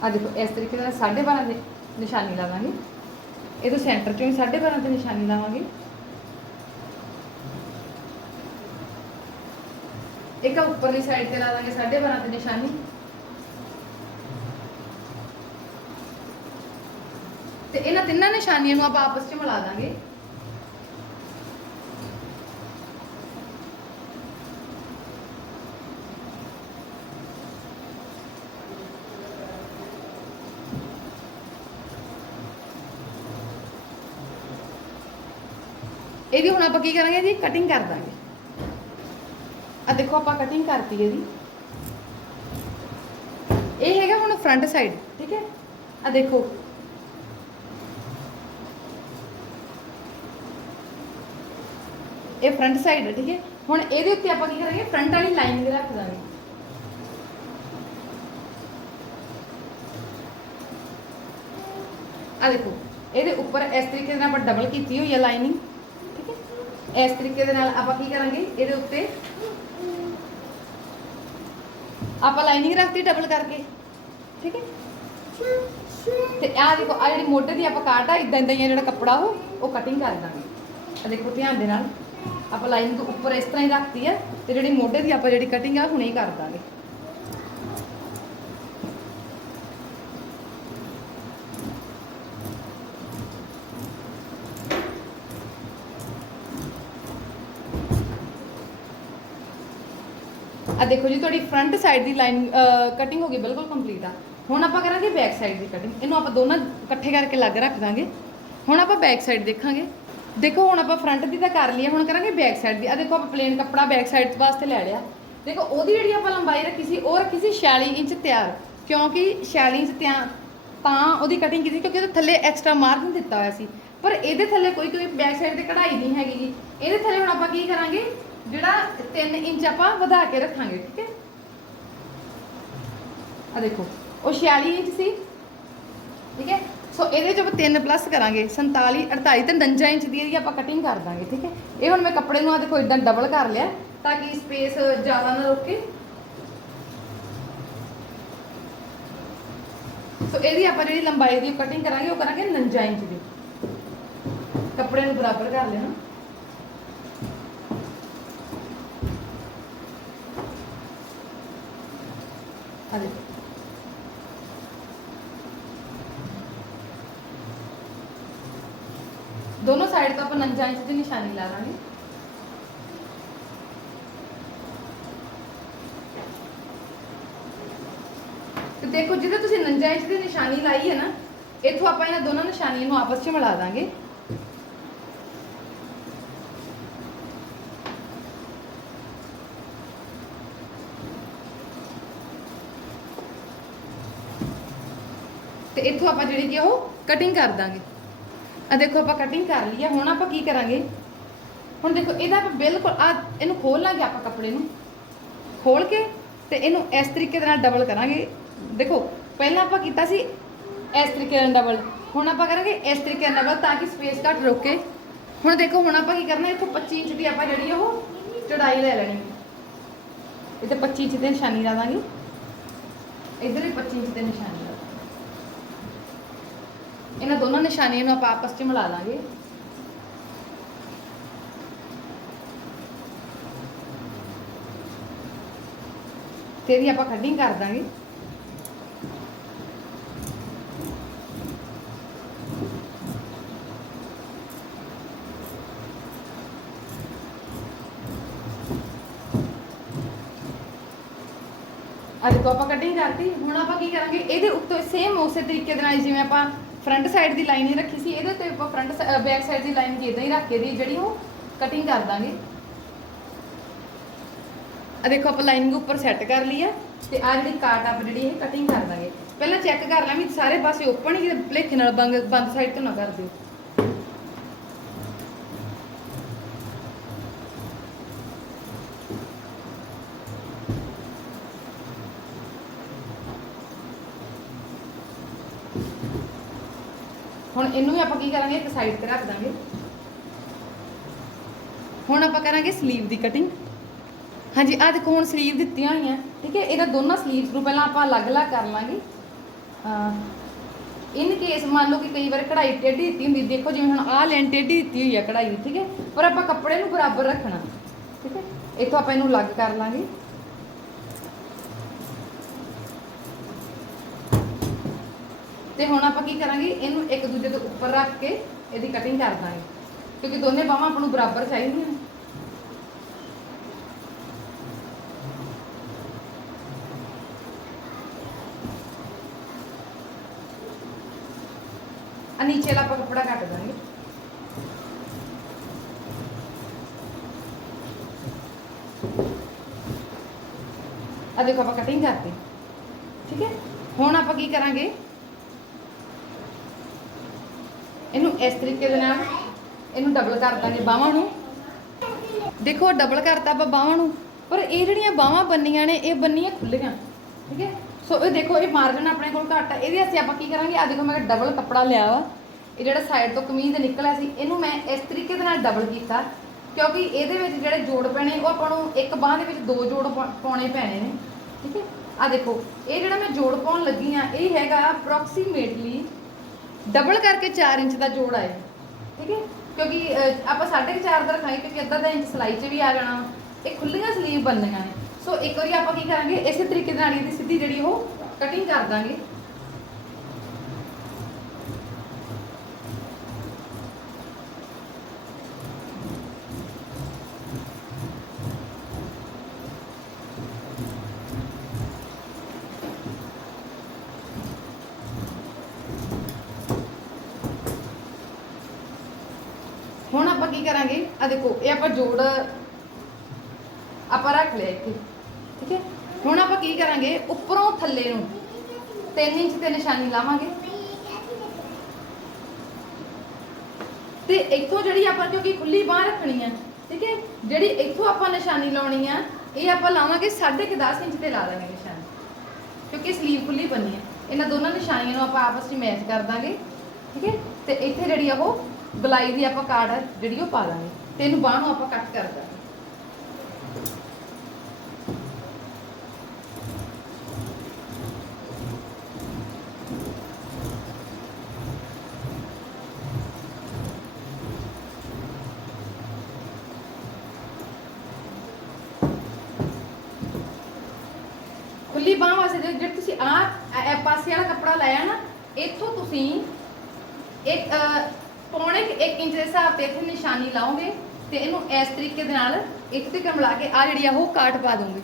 ਆ ਦੇਖੋ, ਇਸ ਤਰੀਕੇ ਨਾਲ 12.5 ਦੇ ਨਿਸ਼ਾਨੀ ਲਾ ਦਾਂਗੇ। ਇਹਦੇ ਸੈਂਟਰ ਚੋਂ ਹੀ 12.5 ਤੇ ਨਿਸ਼ਾਨੀ ਲਾਵਾਂਗੇ। ਇੱਕ ਉੱਪਰਲੀ ਸਾਈਡ ਤੇ ਲਾ ਦਾਂਗੇ 12.5 ਤੇ ਨਿਸ਼ਾਨੀ। ਤੇ ਇਹਨਾਂ ਤਿੰਨਾਂ ਨਿਸ਼ਾਨੀਆਂ ਨੂੰ ਆਪਾਂ ਆਪਸ 'ਚ ਮਿਲਾ ਦਾਂਗੇ। ਇਹਦੀ ਹੁਣ ਆਪਾਂ ਕੀ ਕਰਾਂਗੇ ਜੀ? ਕਟਿੰਗ ਕਰ ਦਾਂਗੇ। ਆ ਦੇਖੋ ਆਪਾਂ ਕਟਿੰਗ ਕਰਤੀ ਇਹਦੀ ਇਹ ਹੈਗਾ ਹੁਣ ਫਰੰਟ ਸਾਈਡ ਠੀਕ ਹੈ? ਆ ਦੇਖੋ। ਇਹ ਫਰੰਟ ਸਾਈਡ ਹੈ, ਠੀਕ ਹੈ? ਹੁਣ ਇਹਦੇ ਉੱਤੇ ਆਪਾਂ ਕੀ ਕਰਾਂਗੇ? ਫਰੰਟ ਵਾਲੀ ਲਾਈਨਿੰਗ ਰੱਖ ਦਾਂਗੇ। ਆ ਦੇਖੋ, ਇਹਦੇ ਉੱਪਰ ਇਸ ਤਰੀਕੇ ਦੇ ਨਾਲ ਆਪਾਂ ਡਬਲ ਕੀਤੀ ਹੋਈ ਹੈ ਲਾਈਨਿੰਗ ਇਸ ਤਰੀਕੇ ਦੇ ਨਾਲ ਆਪਾਂ ਕੀ ਕਰਾਂਗੇ? ਇਹਦੇ ਉੱਤੇ ਆਪਾਂ ਲਾਈਨਿੰਗ ਰੱਖਤੀ ਡਬਲ ਕਰਕੇ। ਠੀਕ ਹੈ? ਤੇ ਆ ਦੇਖੋ ਆ ਜਿਹੜੀ ਮੋਢੇ ਦੀ ਆਪਾਂ ਕਾਟ ਆ ਇਦਾਂ ਇਦਾਂ ਹੀ ਜਿਹੜਾ ਕੱਪੜਾ ਉਹ ਉਹ ਕਟਿੰਗ ਕਰ ਦਾਂਗੇ। ਆ ਦੇਖੋ ਧਿਆਨ ਦੇ ਨਾਲ, ਆਪਾਂ ਲਾਈਨਿੰਗ ਉੱਪਰ ਇਸ ਤਰ੍ਹਾਂ ਹੀ ਰੱਖਤੀ ਹੈ ਤੇ ਜਿਹੜੀ ਮੋਢੇ ਦੀ ਆਪਾਂ ਜਿਹੜੀ ਕਟਿੰਗ ਆ ਹੁਣੇ ਹੀ ਕਰ ਦਾਂਗੇ। ਆ ਦੇਖੋ ਜੀ, ਤੁਹਾਡੀ ਫਰੰਟ ਸਾਈਡ ਦੀ ਲਾਈਨ ਕਟਿੰਗ ਹੋ ਗਈ ਬਿਲਕੁਲ ਕੰਪਲੀਟ ਆ। ਹੁਣ ਆਪਾਂ ਕਰਾਂਗੇ ਬੈਕ ਸਾਈਡ ਦੀ ਕਟਿੰਗ ਇਹਨੂੰ ਆਪਾਂ ਦੋਨਾਂ ਇਕੱਠੇ ਕਰਕੇ ਲੱਗ ਰੱਖ ਦਾਂਗੇ। ਹੁਣ ਆਪਾਂ ਬੈਕ ਸਾਈਡ ਦੇਖਾਂਗੇ। ਦੇਖੋ, ਹੁਣ ਆਪਾਂ ਫਰੰਟ ਦੀ ਤਾਂ ਕਰ ਲਈ ਹੁਣ ਕਰਾਂਗੇ ਬੈਕ ਸਾਈਡ ਦੀ। ਆ ਦੇਖੋ, ਆਪਾਂ ਪਲੇਨ ਕੱਪੜਾ ਬੈਕ ਸਾਈਡ ਵਾਸਤੇ ਲੈ ਲਿਆ। ਦੇਖੋ, ਉਹਦੀ ਜਿਹੜੀ ਆਪਾਂ ਲੰਬਾਈ ਰੱਖੀ ਸੀ, ਉਹ ਰੱਖੀ ਸੀ 46 ਇੰਚ ਤਿਆਰ। ਕਿਉਂਕਿ 46 ਇੰਚ ਤਿਆਰ ਤਾਂ ਉਹਦੀ ਕਟਿੰਗ ਕੀਤੀ ਕਿਉਂਕਿ ਉਹਦੇ ਥੱਲੇ ਐਕਸਟਰਾ ਮਾਰਜਨ ਦਿੱਤਾ ਹੋਇਆ ਸੀ। ਪਰ ਇਹਦੇ ਥੱਲੇ ਕੋਈ ਕੋਈ ਬੈਕ ਸਾਈਡ ਤੇ ਕਢਾਈ ਨਹੀਂ ਹੈਗੀ ਜੀ। ਇਹਦੇ ਥੱਲੇ ਹੁਣ ਆਪਾਂ ਕੀ ਕਰਾਂਗੇ? ਜਿਹੜਾ 3 ਇੰਚ ਆਪਾਂ ਵਧਾ ਕੇ ਰੱਖਾਂਗੇ, ਠੀਕ ਹੈ? ਆ ਦੇਖੋ, ਉਹ 46 ਇੰਚ ਸੀ, ਠੀਕ ਹੈ? ਸੋ ਇਹਦੇ ਚ ਆਪਾਂ 3 ਪਲੱਸ ਕਰਾਂਗੇ 47 48 ਤੇ 49 ਇੰਚ ਦੀ ਇਹਦੀ ਆਪਾਂ ਕਟਿੰਗ ਕਰ ਦਾਂਗੇ, ਠੀਕ ਹੈ? ਇਹ ਹੁਣ ਮੈਂ ਕੱਪੜੇ ਨੂੰ ਆ ਦੇਖੋ ਇਦਾਂ ਡਬਲ ਕਰ ਲਿਆ, ਤਾਂ ਕਿ ਸਪੇਸ ਜ਼ਿਆਦਾ ਨਾ ਰੋਕੇ। ਸੋ ਇਹਦੀ ਆਪਾਂ ਜਿਹੜੀ ਲੰਬਾਈ ਦੀ ਕਟਿੰਗ ਕਰਾਂਗੇ, ਉਹ ਕਰਾਂਗੇ 49 ਇੰਚ ਦੀ। ਕੱਪੜੇ ਨੂੰ ਬਰਾਬਰ ਕਰ ਲੈਣਾ ਆ ਦੇਖੋ ਦੋਨੋਂ ਸਾਈਡ ਤੋਂ ਆਪਾਂ 49 ਇੰਚ ਦੀ ਨਿਸ਼ਾਨੀ ਲਾ ਦਾਂਗੇ। ਤੇ ਦੇਖੋ ਜਿਹਦੇ ਤੁਸੀਂ 49 ਇੰਚ ਦੀ ਨਿਸ਼ਾਨੀ ਲਾਈ ਹੈ ਨਾ, ਇੱਥੋਂ ਆਪਾਂ ਇਹਨਾਂ ਦੋਨਾਂ ਨਿਸ਼ਾਨੀਆਂ ਨੂੰ ਆਪਸ 'ਚ ਮਿਲਾ ਦਾਂਗੇ। ਤੇ ਇੱਥੋਂ ਆਪਾਂ ਜਿਹੜੀ ਕਿ ਉਹ ਕਟਿੰਗ ਕਰ ਦਾਂਗੇ। ਆ ਦੇਖੋ ਆਪਾਂ ਕਟਿੰਗ ਕਰ ਲਈ ਆ, ਹੁਣ ਆਪਾਂ ਕੀ ਕਰਾਂਗੇ? ਹੁਣ ਦੇਖੋ, ਇਹਦਾ ਆਪਾਂ ਬਿਲਕੁਲ, ਆ ਇਹਨੂੰ ਖੋਲ ਲਾਂਗੇ ਆਪਾਂ ਕੱਪੜੇ ਨੂੰ। ਖੋਲ ਕੇ ਤੇ ਇਹਨੂੰ ਇਸ ਤਰੀਕੇ ਦੇ ਨਾਲ ਡਬਲ ਕਰਾਂਗੇ। ਦੇਖੋ, ਪਹਿਲਾਂ ਆਪਾਂ ਕੀਤਾ ਸੀ ਇਸ ਤਰੀਕੇ ਨਾਲ ਡਬਲ ਹੁਣ ਆਪਾਂ ਕਰਾਂਗੇ ਇਸ ਤਰੀਕੇ ਨਾਲ ਡਬਲ ਤਾਂ ਕਿ ਸਪੇਸ ਘੱਟ ਰੋਕੇ। ਹੁਣ ਦੇਖੋ, ਹੁਣ ਆਪਾਂ ਕੀ ਕਰਨਾ, ਇੱਥੋਂ 25 ਇੰਚ ਦੀ ਆਪਾਂ ਜਿਹੜੀ ਉਹ ਚੜਾਈ ਲੈ ਲੈਣੀ। ਇੱਥੇ 25 ਇੰਚ ਤੇ ਨਿਸ਼ਾਨੀ ਲਾ ਦਾਂਗੇ। ਇੱਧਰ ਵੀ 25 ਇੰਚ ਤੇ ਨਿਸ਼ਾਨੀ। ਇਹਨਾਂ ਦੋਨਾਂ ਨਿਸ਼ਾਨੀਆਂ ਨੂੰ ਆਪਾਂ ਆਪਸ 'ਚ ਮਿਲਾ ਦਾਂਗੇ ਤੇ ਇਹਦੀ ਆਪਾਂ ਕਟਿੰਗ ਕਰ ਦਾਂਗੇ। ਆ ਦੇਖੋ ਆਪਾਂ ਕਟਿੰਗ ਕਰਤੀ, ਹੁਣ ਆਪਾਂ ਕੀ ਕਰਾਂਗੇ? ਇਹਦੇ ਉੱਤੇ ਸੇਮ ਉਸੇ ਤਰੀਕੇ ਦੇ ਨਾਲ ਜਿਵੇਂ ਆਪਾਂ ਫਰੰਟ ਸਾਈਡ ਦੀ ਲਾਈਨ ਹੀ ਰੱਖੀ ਸੀ, ਇਹਦੇ ਤੇ ਫਰੰਟ ਬੈਕ ਸਾਈਡ ਦੀ ਲਾਈਨ ਜਿੱਦਾਂ ਹੀ ਰੱਖ ਕੇ ਦੀ ਜਿਹੜੀ ਉਹ ਕਟਿੰਗ ਕਰ ਦਾਂਗੇ। ਆ ਦੇਖੋ ਆਪਾਂ ਲਾਈਨਿੰਗ ਉੱਪਰ ਸੈੱਟ ਕਰ ਲਈ ਆ, ਤੇ ਆ ਜਿਹੜੀ ਕਾਟ ਆਪ ਜਿਹੜੀ ਇਹ ਕਟਿੰਗ ਕਰ ਦਾਂਗੇ। ਪਹਿਲਾਂ ਚੈੱਕ ਕਰ ਲਾਂ ਵੀ ਸਾਰੇ ਪਾਸੇ ਓਪਨ ਹੀ ਭਲੇਖੇ ਨਾਲ ਬੰਦ ਬੰਦ ਸਾਈਡ ਤੋਂ ਨਾ ਕਰ ਦਿਓ। ਹੁਣ ਇਹਨੂੰ ਵੀ ਆਪਾਂ ਕੀ ਕਰਾਂਗੇ? ਇੱਕ ਸਾਈਡ ਤੇ ਰੱਖ ਦਾਂਗੇ। ਹੁਣ ਆਪਾਂ ਕਰਾਂਗੇ ਸਲੀਵ ਦੀ ਕਟਿੰਗ ਹਾਂਜੀ ਆ ਦੇਖੋ ਹੁਣ ਸਲੀਵ ਦਿੱਤੀਆਂ ਹੋਈਆਂ। ਠੀਕ ਹੈ, ਇਹਦਾ ਦੋਨਾਂ ਸਲੀਵਸ ਨੂੰ ਪਹਿਲਾਂ ਆਪਾਂ ਅਲੱਗ-ਅਲੱਗ ਕਰ ਲਾਂਗੇ। ਇਨ ਕੇਸ ਮੰਨ ਲਓ ਕਿ ਕਈ ਵਾਰ ਕਢਾਈ ਟੇਢੀ ਦਿੱਤੀ ਹੁੰਦੀ, ਦੇਖੋ ਜਿਵੇਂ ਹੁਣ ਆਹ ਲਾਈਨ ਟੇਢੀ ਦਿੱਤੀ ਹੋਈ ਆ ਕਢਾਈ ਠੀਕ ਹੈ। ਪਰ ਆਪਾਂ ਕੱਪੜੇ ਨੂੰ ਬਰਾਬਰ ਰੱਖਣਾ। ਠੀਕ ਹੈ, ਇੱਥੋਂ ਆਪਾਂ ਇਹਨੂੰ ਅਲੱਗ ਕਰ ਲਾਂਗੇ। ਤੇ ਹੁਣ ਆਪਾਂ ਕੀ ਕਰਾਂਗੇ, ਇਹਨੂੰ ਇੱਕ ਦੂਜੇ ਦੇ ਉੱਪਰ ਰੱਖ ਕੇ ਇਹਦੀ ਕਟਿੰਗ ਕਰ ਦਾਂਗੇ। ਕਿਉਂਕਿ ਦੋਨੇ ਬਾਹਾਂ ਆਪਾਂ ਨੂੰ ਬਰਾਬਰ ਚਾਹੀਦੀਆਂ। ਨੇ ਆ ਨੀਚੇ ਵਾਲਾ ਆਪਾਂ ਕੱਪੜਾ ਕੱਟ ਦਾਂਗੇ। ਆ ਦੇਖੋ ਆਪਾਂ ਕਟਿੰਗ ਕਰਤੀ। ਠੀਕ ਹੈ? ਹੁਣ ਆਪਾਂ ਕੀ ਕਰਾਂਗੇ ਇਹਨੂੰ ਇਸ ਤਰੀਕੇ ਦੇ ਨਾਲ ਇਹਨੂੰ ਡਬਲ ਕਰ ਦਾਂਗੇ ਬਾਹਾਂ ਨੂੰ। ਦੇਖੋ ਡਬਲ ਕਰਤਾ ਆਪਾਂ ਬਾਹਾਂ ਨੂੰ। ਪਰ ਇਹ ਜਿਹੜੀਆਂ ਬਾਹਾਂ ਬੰਨੀਆਂ ਨੇ, ਇਹ ਬੰਨੀਆਂ ਖੁੱਲੀਆਂ ਠੀਕ ਹੈ? ਸੋ ਇਹ ਦੇਖੋ, ਇਹ ਮਾਰਜਨ ਆਪਣੇ ਕੋਲ ਘੱਟ ਆ। ਇਹਦੇ ਅਸੀਂ ਆਪਾਂ ਕੀ ਕਰਾਂਗੇ? ਆ ਦੇਖੋ, ਮੈਂ ਡਬਲ ਕੱਪੜਾ ਲਿਆ ਵਾ। ਇਹ ਜਿਹੜਾ ਸਾਈਡ ਤੋਂ ਕਮੀਜ਼ ਨਿਕਲਿਆ ਸੀ, ਇਹਨੂੰ ਮੈਂ ਇਸ ਤਰੀਕੇ ਦੇ ਨਾਲ ਡਬਲ ਕੀਤਾ। ਕਿਉਂਕਿ ਇਹਦੇ ਵਿੱਚ ਜਿਹੜੇ ਜੋੜ ਪੈਣੇ, ਉਹ ਆਪਾਂ ਨੂੰ ਇੱਕ ਬਾਹ ਦੇ ਵਿੱਚ ਦੋ ਜੋੜ ਪਾ- ਪਾਉਣੇ ਪੈਣੇ ਨੇ। ਠੀਕ ਹੈ? ਆ ਦੇਖੋ, ਇਹ ਜਿਹੜਾ ਮੈਂ ਜੋੜ ਪਾਉਣ ਲੱਗੀ ਆ ਇਹ ਹੈਗਾ ਅਪਰੋਕਸੀਮੇਟਲੀ ਡਬਲ ਕਰਕੇ 4 ਇੰਚ ਦਾ ਜੋੜ ਆਏ। ਠੀਕ ਹੈ? ਕਿਉਂਕਿ ਅਹ, ਆਪਾਂ 4.5 ਦਾ ਰਖਾਂਗੇ ਕਿਉਂਕਿ ਅੱਧਾ ਦਾ ਇੰਚ ਸਲਾਈ 'ਚ ਵੀ ਆ ਜਾਣਾ। ਇਹ ਖੁੱਲੀਆਂ ਸਲੀਵ ਬਣਨੀਆਂ ਨੇ। ਸੋ ਇੱਕ ਵਾਰੀ ਆਪਾਂ ਕੀ ਕਰਾਂਗੇ ਇਸੇ ਤਰੀਕੇ ਦੇ ਨਾਲ ਇਹਦੀ ਸਿੱਧੀ ਜਿਹੜੀ ਉਹ ਕਟਿੰਗ ਕਰ ਦਾਂਗੇ ਹੁਣ ਆਪਾਂ ਕੀ ਕਰਾਂਗੇ ਆ ਦੇਖੋ ਇਹ ਆਪਾਂ ਜੋੜ ਆਪਾਂ ਰੱਖ ਲਿਆ ਇੱਥੇ, ਠੀਕ ਹੈ? ਹੁਣ ਆਪਾਂ ਕੀ ਕਰਾਂਗੇ? ਉੱਪਰੋਂ ਥੱਲੇ ਨੂੰ 3 ਇੰਚ ਤੇ ਨਿਸ਼ਾਨੀ ਲਾਵਾਂਗੇ। ਤੇ ਇੱਥੋਂ ਜਿਹੜੀ ਆਪਾਂ, ਕਿਉਂਕਿ ਖੁੱਲੀ ਬਾਹ ਰੱਖਣੀ ਆ, ਠੀਕ ਹੈ? ਜਿਹੜੀ ਇੱਥੋਂ ਆਪਾਂ ਨਿਸ਼ਾਨੀ ਲਾਉਣੀ ਆ, ਇਹ ਆਪਾਂ ਲਾਵਾਂਗੇ 10.5 ਇੰਚ ਤੇ ਲਾ ਦਾਂਗੇ ਨਿਸ਼ਾਨੀ। ਕਿਉਂਕਿ ਸਲੀਵ ਖੁੱਲੀ ਬੰਨੀ ਹੈ ਇਹਨਾਂ ਦੋਨਾਂ ਨਿਸ਼ਾਨੀਆਂ ਨੂੰ ਆਪਾਂ ਆਪਸ ਵਿੱਚ ਮੈਚ ਕਰ ਦਾਂਗੇ, ਠੀਕ ਹੈ? ਤੇ ਇੱਥੇ ਜਿਹੜੀ ਆ ਉਹ ਗਲਾਈ ਦੀ ਆਪਾਂ ਕਾਰਡ ਜਿਹੜੀ ਉਹ ਪਾ ਦਾਂਗੇ। ਤੇ ਇਹਨੂੰ ਬਾਹ ਨੂੰ ਆਪਾਂ ਕੱਟ ਕਰ ਦਾਂਗੇ। ਖੁੱਲੀ ਬਾਹ ਵਾਸਤੇ ਜੇ ਤੁਸੀਂ ਆ ਪਾਸੇ ਵਾਲਾ ਕੱਪੜਾ ਲਾਇਆ ਨਾ, ਇੱਥੋਂ ਤੁਸੀਂ ਇੱਕ ਪੌਣੇ 1 ਇੰਚ ਦੇ ਹਿਸਾਬ ਤੇ ਇੱਥੇ ਨਿਸ਼ਾਨੀ ਲਾਓਗੇ। ਤੇ ਇਹਨੂੰ ਇਸ ਤਰੀਕੇ ਦੇ ਨਾਲ ਇੱਕ ਤੇ ਮਿਲਾ ਕੇ ਆ ਜਿਹੜੀ ਆ ਉਹ ਕਾਟ ਪਾ ਦੂੰਗੀ।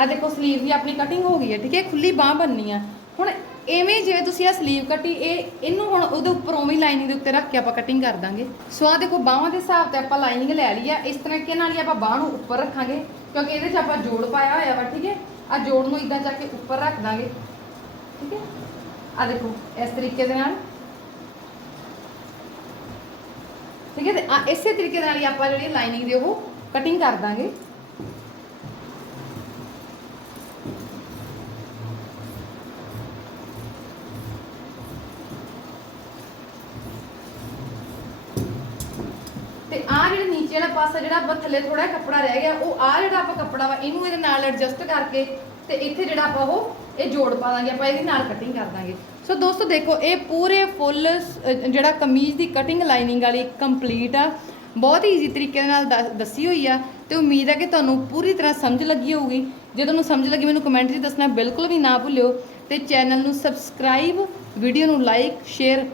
ਆ ਦੇਖੋ ਸਲੀਵ ਦੀ ਆਪਣੀ ਕਟਿੰਗ ਹੋ ਗਈ ਹੈ, ਠੀਕ ਹੈ? ਖੁੱਲੀ ਬਾਹ ਬੰਨੀ ਆ। ਹੁਣ ਐਵੇਂ ਜਿਵੇਂ ਤੁਸੀਂ ਆ ਸਲੀਵ ਕੱਟੀ, ਇਹ ਇਹਨੂੰ ਹੁਣ ਉਹਦੇ ਉੱਪਰ ਉਵੇਂ ਲਾਈਨਿੰਗ ਦੇ ਉੱਤੇ ਰੱਖ ਕੇ ਆਪਾਂ ਕਟਿੰਗ ਕਰ ਦਾਂਗੇ। ਸੋ ਆ ਦੇਖੋ, ਬਾਹਾਂ ਦੇ ਹਿਸਾਬ ਤੇ ਆਪਾਂ ਲਾਈਨਿੰਗ ਲੈ ਲਈ ਆ। ਇਸ ਤਰੀਕੇ ਨਾਲ ਹੀ ਆਪਾਂ ਬਾਹ ਨੂੰ ਉੱਪਰ ਰੱਖਾਂਗੇ, ਕਿਉਂਕਿ ਇਹਦੇ 'ਚ ਆਪਾਂ ਜੋੜ ਪਾਇਆ ਹੋਇਆ ਵਾ, ਠੀਕ ਹੈ? ਆ ਜੋੜ ਨੂੰ ਇਦਾਂ ਚੱਕ ਕੇ ਉੱਪਰ ਰੱਖ ਦਾਂਗੇ, ਠੀਕ ਹੈ? ਆ ਦੇਖੋ, ਇਸ ਤਰੀਕੇ ਦੇ ਨਾਲ ਠੀਕ ਹੈ ਤੇ ਆ ਇਸੇ ਤਰੀਕੇ ਦੇ ਨਾਲ ਹੀ ਆਪਾਂ ਜਿਹੜੀ ਲਾਈਨਿੰਗ ਦੀ ਉਹ ਕਟਿੰਗ ਕਰ ਦਾਂਗੇ। ਤੇ ਆ ਜਿਹੜਾ ਨੀਚੇ ਵਾਲਾ ਪਾਸਾ ਜਿਹੜਾ ਆਪਾਂ ਥੱਲੇ ਥੋੜਾ ਕੱਪੜਾ ਰਹਿ ਗਿਆ, ਉਹ ਆ ਜਿਹੜਾ ਆਪਾਂ ਕੱਪੜਾ ਵਾ, ਇਹਨੂੰ ਇਹਦੇ ਨਾਲ ਐਡਜਸਟ ਕਰਕੇ ਤੇ ਇੱਥੇ ਜਿਹੜਾ ਆਪਾਂ ਉਹ ਇਹ ਜੋੜ ਪਾ ਦਾਂਗੇ, ਆਪਾਂ ਇਹਦੇ ਨਾਲ ਕਟਿੰਗ ਕਰ ਦਾਂਗੇ। ਸੋ ਦੋਸਤੋ, ਦੇਖੋ, ਇਹ ਪੂਰੇ ਫੁੱਲ ਜਿਹੜਾ ਕਮੀਜ਼ ਦੀ ਕਟਿੰਗ ਲਾਈਨਿੰਗ ਵਾਲੀ ਕੰਪਲੀਟ ਆ, ਬਹੁਤ ਈਜ਼ੀ ਤਰੀਕੇ ਦੇ ਨਾਲ ਦੱਸ- ਦੱਸੀ ਹੋਈ ਆ ਤੇ ਉਮੀਦ ਹੈ ਕਿ ਤੁਹਾਨੂੰ ਪੂਰੀ ਤਰ੍ਹਾਂ ਸਮਝ ਲੱਗੀ ਹੋਊਗੀ। ਜੇ ਤੁਹਾਨੂੰ ਸਮਝ ਲੱਗੀ, ਮੈਨੂੰ ਕਮੈਂਟ 'ਚ ਦੱਸਣਾ ਬਿਲਕੁਲ ਵੀ ਨਾ ਭੁੱਲਿਓ ਤੇ ਚੈਨਲ ਨੂੰ ਸਬਸਕ੍ਰਾਈਬ ਵੀਡੀਓ ਨੂੰ ਲਾਈਕ ਸ਼ੇਅਰ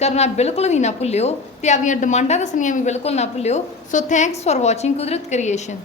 ਕਰਨਾ ਬਿਲਕੁਲ ਵੀ ਨਾ ਭੁੱਲਿਓ ਤੇ ਆਪਣੀਆਂ ਡਿਮਾਂਡਾਂ ਦੱਸਣੀਆਂ ਵੀ ਬਿਲਕੁਲ ਨਾ ਭੁੱਲਿਓ। So thanks for watching Kudrat creation